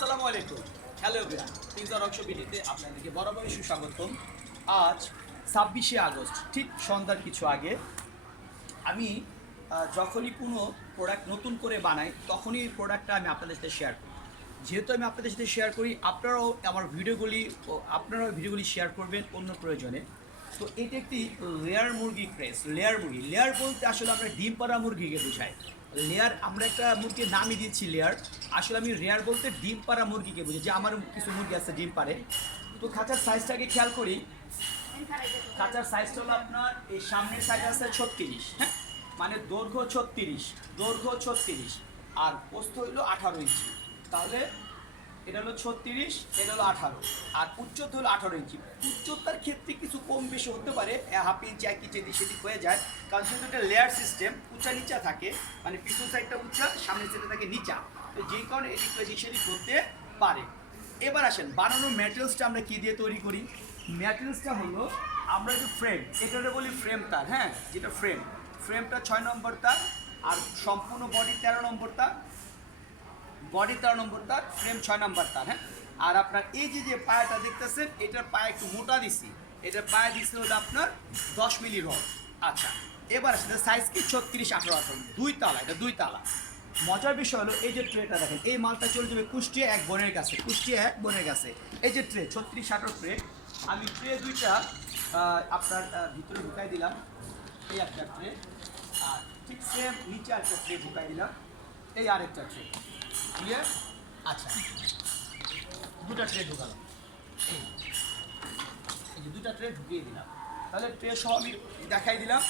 আসসালামু আলাইকুম। Hello everyone, পিৎজার অংশ ভিডিওতে আপনাদেরকে বরাবরই সুস্বাগতম। আজ 26শে আগস্ট ঠিক সন্ধ্যার কিছু আগে আমি যখনই কোনো প্রোডাক্ট নতুন করে বানাই তখনই এই প্রোডাক্টটা আমি আপনাদের সাথে শেয়ার করি। যেহেতু আমি আপনাদের সাথে শেয়ার করি, আপনারাও আমার ভিডিওগুলি শেয়ার করবেন অন্য প্রয়োজনে। তো এটা একটি লেয়ার মুরগি ক্রেস। লেয়ার বলতে আসলে আমরা ডিম পাড়া মুরগিকে বোঝাই। লেয়ার আমরা একটা মুরগির নামই দিচ্ছি লেয়ার, আসলে আমি লেয়ার বলতে ডিম পাড়া মুরগিকে বুঝি, যে আমার কিছু মুরগি আছে ডিম পাড়ে। তো খাঁচার সাইজটাকে খেয়াল করি। খাঁচার সাইজটা হলো আপনার এই সামনের সাইজ আছে 36, হ্যাঁ, মানে দৈর্ঘ্য 36 আর প্রস্থ হইলো 18 ইঞ্চি। তাহলে এটা হলো 36, এটা হলো 18 আর উচ্চতা হলো 18 ইঞ্চি। উচ্চতার ক্ষেত্রে কিছু কম বেশি হতে পারে, হাফ ইঞ্চি 1 ইঞ্চি এদিক সেদিক হয়ে যায়, কারণ যেহেতু এটা লেয়ার সিস্টেম, উঁচা নিচা থাকে, মানে পিছন সাইডটা উঁচা সামনের সাইডটা থাকে নিচা, তো যেই কারণে এদিক সেদিক হতে পারে। এবার আসেন বানানোর ম্যাটেরিয়ালসটা আমরা কী দিয়ে তৈরি করি। ম্যাটেরিয়ালসটা হলো আমরা যে ফ্রেম, এটাকে বলি ফ্রেম তার, হ্যাঁ, যেটা ফ্রেমটা 6 নম্বর তার আর সম্পূর্ণ বডি 13 নম্বর তার, ফ্রেম 6 নম্বর তার, হ্যাঁ। আর আপনার এই যে পায়াটা দেখতেছেন, এটার পায়ে একটু মোটা দিছি, এটার পায়ে দিচ্ছে হলো আপনার 10 মিলি রড। আচ্ছা, এবার আসলে সাইজ কি 36, 18, 2 তালা, এটা 2 তালা। মজার বিষয় হলো এই যে ট্রেটা দেখেন, এই মালটা চলে যাবে কুষ্টিয়া এক বোনের কাছে। এই যে ট্রে 36, 18 ট্রে, আমি ট্রে দুইটা আপনার ভিতরে ঢুকাই দিলাম। এই একটা ট্রে, আর ঠিক সেম নিচে একটা ট্রে ঢুকাই দিলাম, এই আরেকটা ট্রে। ক্লিয়ার? আচ্ছা, দুটা ট্রে ঢুকালাম, এই যে দুটা ট্রে ঢুকিয়ে দিলাম। তাহলে ট্রে সহ আমি দেখাই দিলাম।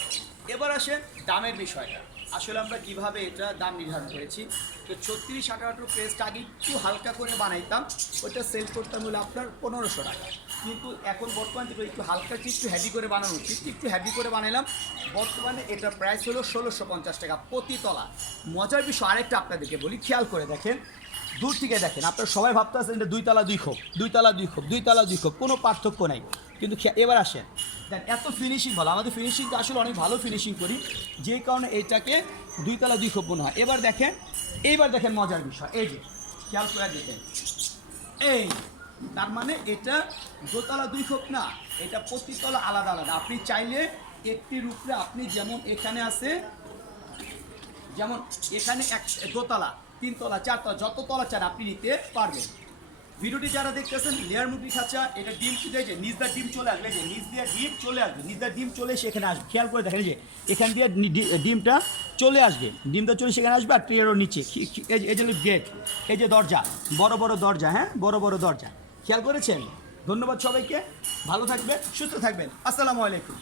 এবার আসেন দামের বিষয়টা, আসলে আমরা কিভাবে এটা দাম নির্ধারণ করেছি। তো 36, 18 পেস্ট আগে একটু হালকা করে বানাইতাম, ওইটা সেল করতাম হলো আপনার 1500 টাকা। কিন্তু এখন বর্তমানে যেটা একটু হালকা একটু হেভি করে বানানো উচিত, একটু হেভি করে বানাইলাম। বর্তমানে এটার প্রাইস হলো 1650 টাকা প্রতি তলা। মজার বিষয় আরেকটা আপনাদেরকে বলি, খেয়াল করে দেখেন, দূর থেকে দেখেন, আপনারা সবাই ভাবতে আছেন এটা 2 তালা 2 খোপ, কোনো পার্থক্য নাই। কিন্তু এবার আসেন দেন, এত ফিনিশিং ভালো, আমাদের ফিনিশিংটা আসলে অনেক ভালো ফিনিশিং করি, যে কারণে এইটাকে 2 তালা 2 খোপ মনে হয়। এইবার দেখেন মজার বিষয়, এই যে খেয়াল করে দেখেন, এই তার মানে এটা দোতলা 2 খোপ না, এটা প্রতিতলা আলাদা আলাদা। আপনি চাইলে একটির উপরে আপনি যেমন এখানে আছে, যেমন এখানে দোতলা, 3 তলা, 4 তলা, যত তলা চান আপনি নিতে পারবেন। ভিডিওটি যারা দেখতেছেন, লেয়ার মুরগি খাঁচা, এটা ডিম দিয়ে যে নিচ দিয়ে ডিম চলে আসবে, যে নিচ দিয়ে ডিম চলে এসে এখানে আসবে। খেয়াল করে দেখেন যে এখান দিয়ে ডিমটা চলে আসবে, সেখানে আসবে। আর ট্রেরও নিচে এই যে গেট, এই যে দরজা, বড় বড় দরজা, হ্যাঁ, বড় বড় দরজা। খেয়াল করেছেন? ধন্যবাদ সবাইকে, ভালো থাকবেন, সুস্থ থাকবেন, আসসালামু আলাইকুম।